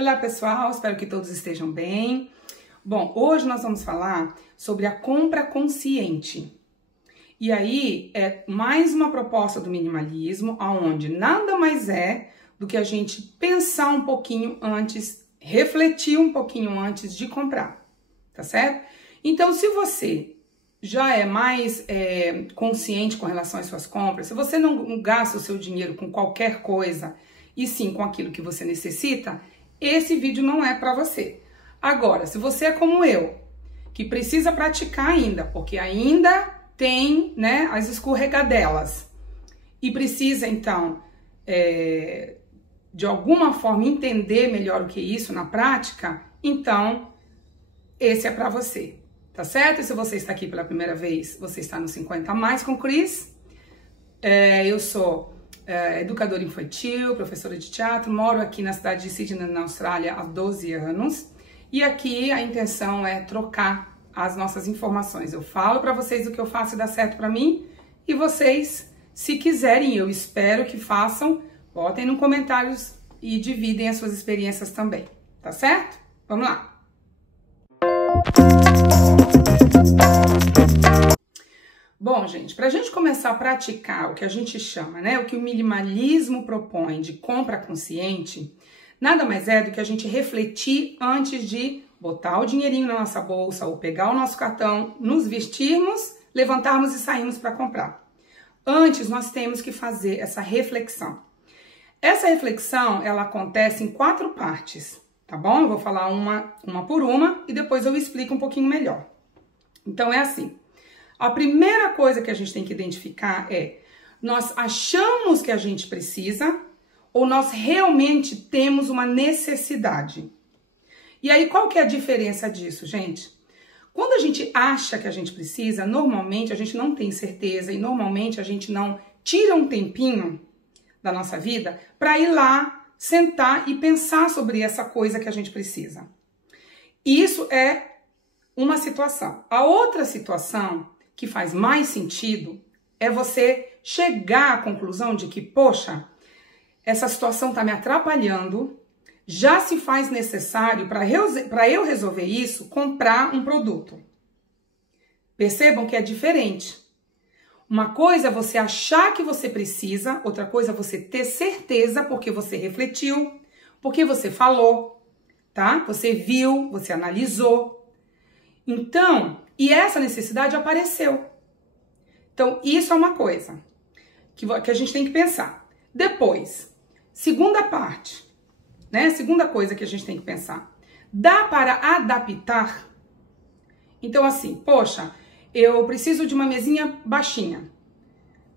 Olá pessoal, espero que todos estejam bem. Bom, hoje nós vamos falar sobre a compra consciente. E aí é mais uma proposta do minimalismo, onde nada mais é do que a gente pensar um pouquinho antes, refletir um pouquinho antes de comprar, tá certo? Então, se você já é mais consciente com relação às suas compras, se você não gasta o seu dinheiro com qualquer coisa, e sim com aquilo que você necessita, esse vídeo não é para você. Agora, se você é como eu, que precisa praticar ainda, porque ainda tem, né, as escorregadelas, e precisa, então, de alguma forma entender melhor o que é isso na prática, então, esse é para você, tá certo? E se você está aqui pela primeira vez, você está no 50 Mais com Cris. Eu sou educadora infantil, professora de teatro, moro aqui na cidade de Sydney, na Austrália, há 12 anos. E aqui a intenção é trocar as nossas informações. Eu falo para vocês o que eu faço e dá certo para mim. E vocês, se quiserem, eu espero que façam, botem nos comentários e dividem as suas experiências também. Tá certo? Vamos lá! Bom, gente, para a gente começar a praticar o que a gente chama, né, o que o minimalismo propõe de compra consciente, nada mais é do que a gente refletir antes de botar o dinheirinho na nossa bolsa ou pegar o nosso cartão, nos vestirmos, levantarmos e sairmos para comprar. Antes, nós temos que fazer essa reflexão. Essa reflexão, ela acontece em 4 partes, tá bom? Eu vou falar uma por uma e depois eu explico um pouquinho melhor. Então, é assim. A primeira coisa que a gente tem que identificar é: nós achamos que a gente precisa ou nós realmente temos uma necessidade? E aí, qual que é a diferença disso, gente? Quando a gente acha que a gente precisa, normalmente a gente não tem certeza e normalmente a gente não tira um tempinho da nossa vida para ir lá, sentar e pensar sobre essa coisa que a gente precisa. Isso é uma situação. A outra situação que faz mais sentido é você chegar à conclusão de que, poxa, essa situação está me atrapalhando, já se faz necessário para eu resolver isso, comprar um produto. Percebam que é diferente. Uma coisa é você achar que você precisa, outra coisa é você ter certeza porque você refletiu, porque você falou, tá? Você viu, você analisou. Então, e essa necessidade apareceu. Então, isso é uma coisa que a gente tem que pensar. Depois, segunda parte, né? Segunda coisa que a gente tem que pensar. Dá para adaptar? Então, assim, poxa, eu preciso de uma mesinha baixinha,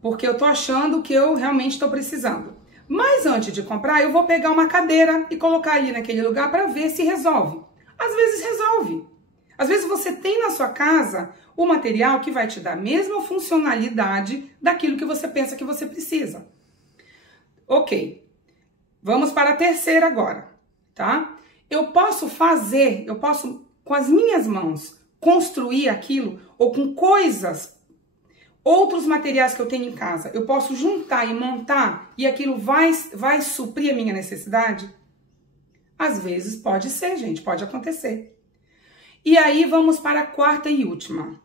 porque eu tô achando que eu realmente estou precisando. Mas antes de comprar, eu vou pegar uma cadeira e colocar ali naquele lugar para ver se resolve. Às vezes resolve. Às vezes você tem na sua casa o material que vai te dar a mesma funcionalidade daquilo que você pensa que você precisa. Ok, vamos para a terceira agora, tá? Eu posso com as minhas mãos, construir aquilo, ou com coisas, outros materiais que eu tenho em casa, eu posso juntar e montar e aquilo vai suprir a minha necessidade? Às vezes pode ser, gente, pode acontecer. E aí vamos para a quarta e última.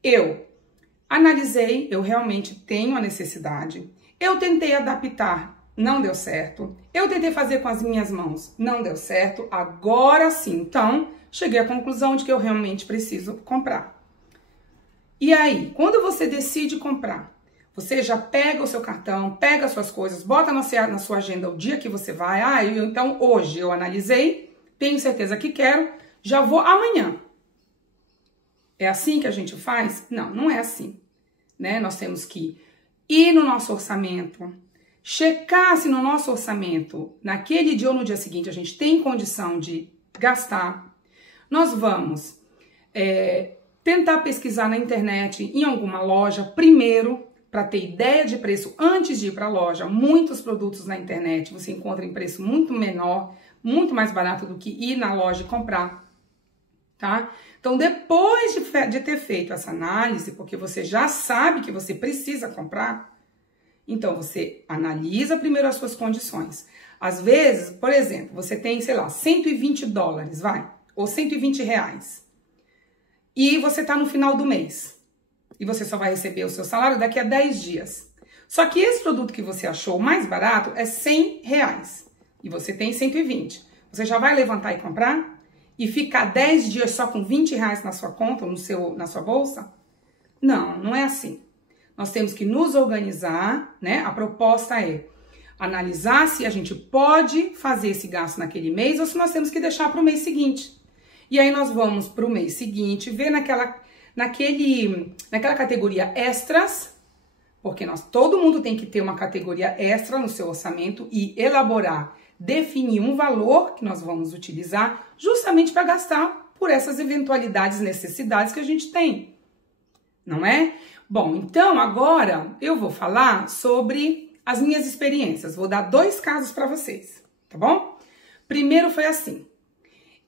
Eu analisei, eu realmente tenho a necessidade. Eu tentei adaptar, não deu certo. Eu tentei fazer com as minhas mãos, não deu certo. Agora sim, então, cheguei à conclusão de que eu realmente preciso comprar. E aí, quando você decide comprar, você já pega o seu cartão, pega as suas coisas, bota na sua agenda o dia que você vai. Então hoje eu analisei, tenho certeza que quero, já vou amanhã. É assim que a gente faz? Não, não é assim, né? Nós temos que ir no nosso orçamento, checar se no nosso orçamento, naquele dia ou no dia seguinte, a gente tem condição de gastar. Nós vamos tentar pesquisar na internet, em alguma loja, primeiro, para ter ideia de preço antes de ir para a loja. Muitos produtos na internet você encontra em preço muito menor, muito mais barato do que ir na loja e comprar. Tá? Então, depois de ter feito essa análise, porque você já sabe que você precisa comprar, então você analisa primeiro as suas condições. Às vezes, por exemplo, você tem, sei lá, 120 dólares, vai, ou 120 reais. E você tá no final do mês. E você só vai receber o seu salário daqui a 10 dias. Só que esse produto que você achou mais barato é 100 reais. E você tem 120. Você já vai levantar e comprar? E ficar 10 dias só com 20 reais na sua conta, na sua bolsa? Não, não é assim. Nós temos que nos organizar, né? A proposta é analisar se a gente pode fazer esse gasto naquele mês ou se nós temos que deixar para o mês seguinte. E aí nós vamos para o mês seguinte, ver naquela categoria extras, porque todo mundo tem que ter uma categoria extra no seu orçamento e elaborar, definir um valor que nós vamos utilizar justamente para gastar por essas eventualidades, necessidades que a gente tem, não é? Bom, então agora eu vou falar sobre as minhas experiências. Vou dar 2 casos para vocês, tá bom? Primeiro foi assim.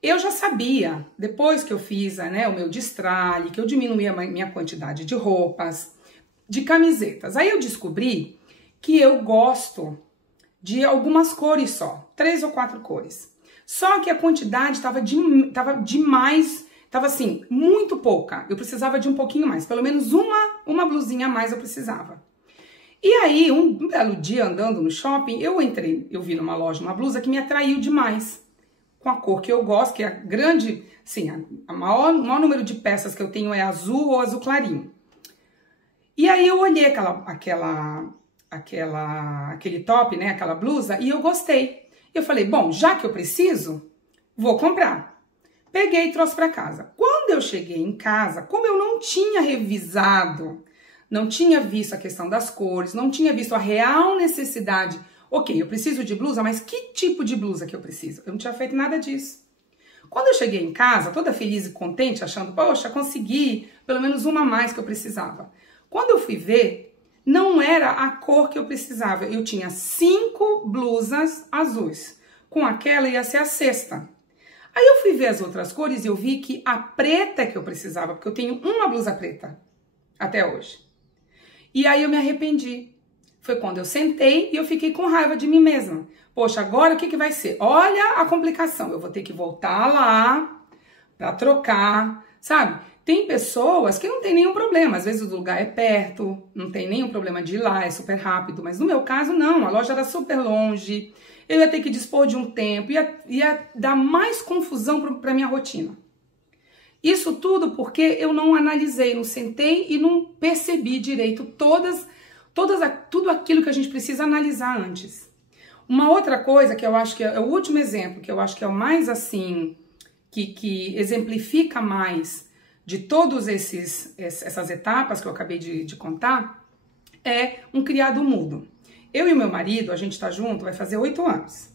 Eu já sabia, depois que eu fiz, né, o meu destralhe, que eu diminuí a minha quantidade de roupas, de camisetas. Aí eu descobri que eu gosto de algumas cores só, 3 ou 4 cores. Só que a quantidade estava demais, estava assim, muito pouca. Eu precisava de um pouquinho mais, pelo menos uma blusinha a mais eu precisava. E aí, um belo dia andando no shopping, eu vi numa loja uma blusa que me atraiu demais, com a cor que eu gosto, que é a grande, assim, o maior número de peças que eu tenho é azul ou azul clarinho. E aí eu olhei aquele top, né, aquela blusa, e eu gostei. Eu falei, bom, já que eu preciso, vou comprar. Peguei e trouxe para casa. Quando eu cheguei em casa, como eu não tinha revisado, não tinha visto a questão das cores, não tinha visto a real necessidade. Ok, eu preciso de blusa, mas que tipo de blusa que eu preciso? Eu não tinha feito nada disso. Quando eu cheguei em casa, toda feliz e contente, achando, poxa, consegui pelo menos uma a mais que eu precisava. Quando eu fui ver, não era a cor que eu precisava. Eu tinha 5 blusas azuis. Com aquela ia ser a 6ª. Aí eu fui ver as outras cores e eu vi que a preta que eu precisava, porque eu tenho uma blusa preta até hoje. E aí eu me arrependi. Foi quando eu sentei e eu fiquei com raiva de mim mesma. Poxa, agora o que vai ser? Olha a complicação. Eu vou ter que voltar lá para trocar, sabe? Tem pessoas que não tem nenhum problema. Às vezes o lugar é perto, não tem nenhum problema de ir lá, é super rápido. Mas no meu caso, não. A loja era super longe. Eu ia ter que dispor de um tempo. Ia dar mais confusão para minha rotina. Isso tudo porque eu não analisei, não sentei e não percebi direito tudo aquilo que a gente precisa analisar antes. Uma outra coisa que eu acho que é o último exemplo, que eu acho que é o mais assim, que exemplifica mais de todas essas etapas que eu acabei de contar, é um criado mudo. Eu e o meu marido, a gente tá junto, vai fazer 8 anos.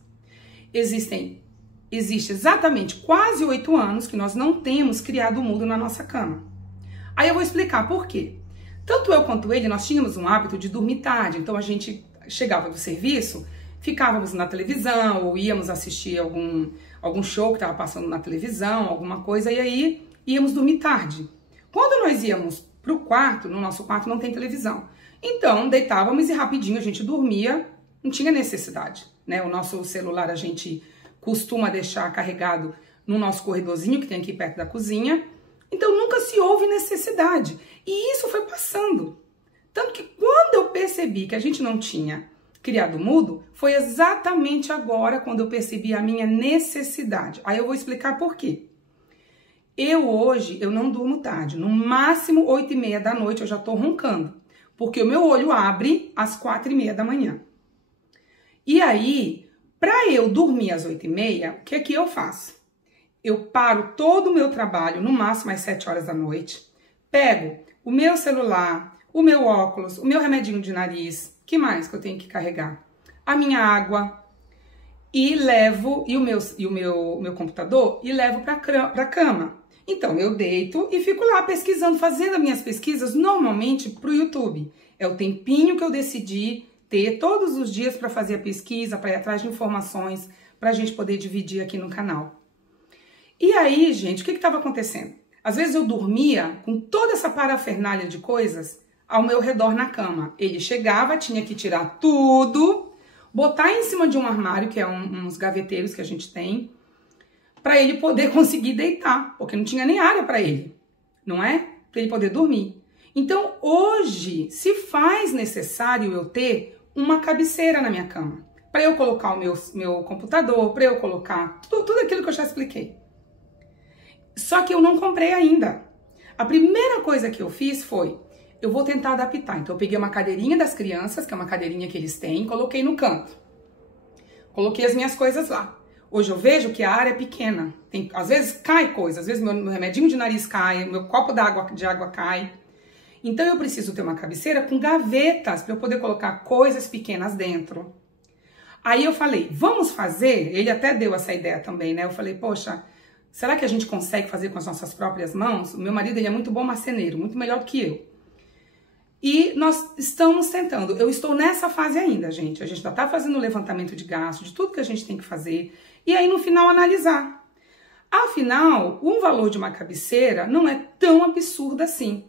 Existe exatamente quase 8 anos que nós não temos criado mudo na nossa cama. Aí eu vou explicar por quê. Tanto eu quanto ele, nós tínhamos um hábito de dormir tarde. Então a gente chegava do serviço, ficávamos na televisão ou íamos assistir algum show que estava passando na televisão, alguma coisa, e aí íamos dormir tarde. Quando nós íamos pro quarto, no nosso quarto não tem televisão. Então deitávamos e rapidinho a gente dormia, não tinha necessidade, né? O nosso celular a gente costuma deixar carregado no nosso corredorzinho que tem aqui perto da cozinha. Então nunca se houve necessidade. E isso foi passando. Tanto que quando eu percebi que a gente não tinha criado mudo, foi exatamente agora quando eu percebi a minha necessidade. Aí eu vou explicar por quê. Hoje eu não durmo tarde. No máximo 8h30 da noite eu já tô roncando. Porque o meu olho abre às 4h30 da manhã. E aí, para eu dormir às 8h30, o que é que eu faço? Eu paro todo o meu trabalho, no máximo às 7 horas da noite, pego o meu celular, o meu óculos, o meu remedinho de nariz, que mais que eu tenho que carregar? A minha água, e levo, e o meu computador, e levo para a cama. Então, eu deito e fico lá pesquisando, fazendo as minhas pesquisas, normalmente para o YouTube. É o tempinho que eu decidi ter todos os dias para fazer a pesquisa, para ir atrás de informações, para a gente poder dividir aqui no canal. E aí, gente, o que estava acontecendo? Às vezes eu dormia com toda essa parafernália de coisas ao meu redor na cama. Ele chegava, tinha que tirar tudo, botar em cima de um armário, que é uns gaveteiros que a gente tem, para ele poder conseguir deitar, porque não tinha nem área para ele, não é? Para ele poder dormir. Então, hoje, se faz necessário eu ter uma cabeceira na minha cama, para eu colocar o meu computador, para eu colocar tudo aquilo que eu já expliquei. Só que eu não comprei ainda. A primeira coisa que eu fiz foi, eu vou tentar adaptar. Então, eu peguei uma cadeirinha das crianças, que é uma cadeirinha que eles têm, coloquei no canto. Coloquei as minhas coisas lá. Hoje eu vejo que a área é pequena. Às vezes cai coisa, às vezes meu remedinho de nariz cai, meu copo de água cai. Então eu preciso ter uma cabeceira com gavetas para eu poder colocar coisas pequenas dentro. Aí eu falei, vamos fazer? Ele até deu essa ideia também, né? Eu falei, poxa, será que a gente consegue fazer com as nossas próprias mãos? O meu marido, ele é muito bom marceneiro, muito melhor do que eu. E nós estamos tentando. Eu estou nessa fase ainda, gente. A gente ainda está fazendo o levantamento de gasto, de tudo que a gente tem que fazer. E aí, no final, analisar. Afinal, o valor de uma cabeceira não é tão absurdo assim.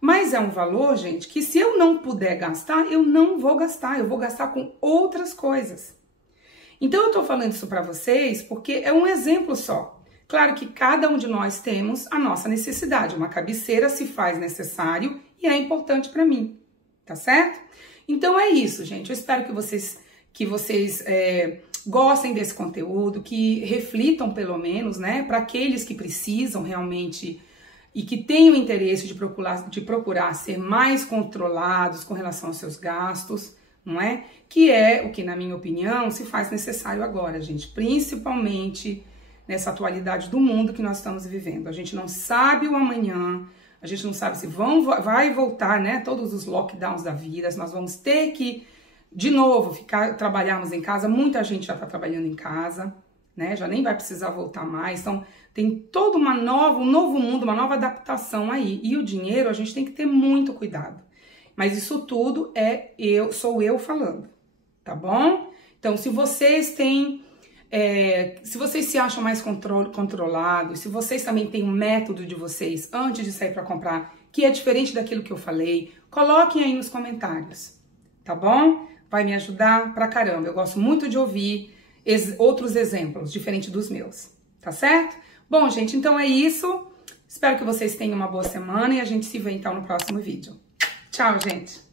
Mas é um valor, gente, que se eu não puder gastar, eu não vou gastar. Eu vou gastar com outras coisas. Então, eu estou falando isso para vocês porque é um exemplo só. Claro que cada um de nós temos a nossa necessidade. Uma cabeceira se faz necessário e é importante para mim, tá certo? Então é isso, gente. Eu espero que vocês gostem desse conteúdo, que reflitam pelo menos, né? Para aqueles que precisam realmente e que tenham interesse de procurar ser mais controlados com relação aos seus gastos, não é? Que é o que, na minha opinião, se faz necessário agora, gente. Principalmente nessa atualidade do mundo que nós estamos vivendo. A gente não sabe o amanhã, a gente não sabe se vai voltar, né, todos os lockdowns da vida, se nós vamos ter que, de novo, trabalharmos em casa. Muita gente já está trabalhando em casa, né, já nem vai precisar voltar mais. Então, tem todo um novo mundo, uma nova adaptação aí. E o dinheiro, a gente tem que ter muito cuidado. Mas isso tudo sou eu falando, tá bom? Então, se vocês têm... se vocês se acham mais controlados, se vocês também têm um método de vocês antes de sair para comprar, que é diferente daquilo que eu falei, coloquem aí nos comentários, tá bom? Vai me ajudar pra caramba. Eu gosto muito de ouvir outros exemplos, diferente dos meus, tá certo? Bom, gente, então é isso. Espero que vocês tenham uma boa semana e a gente se vê então no próximo vídeo. Tchau, gente!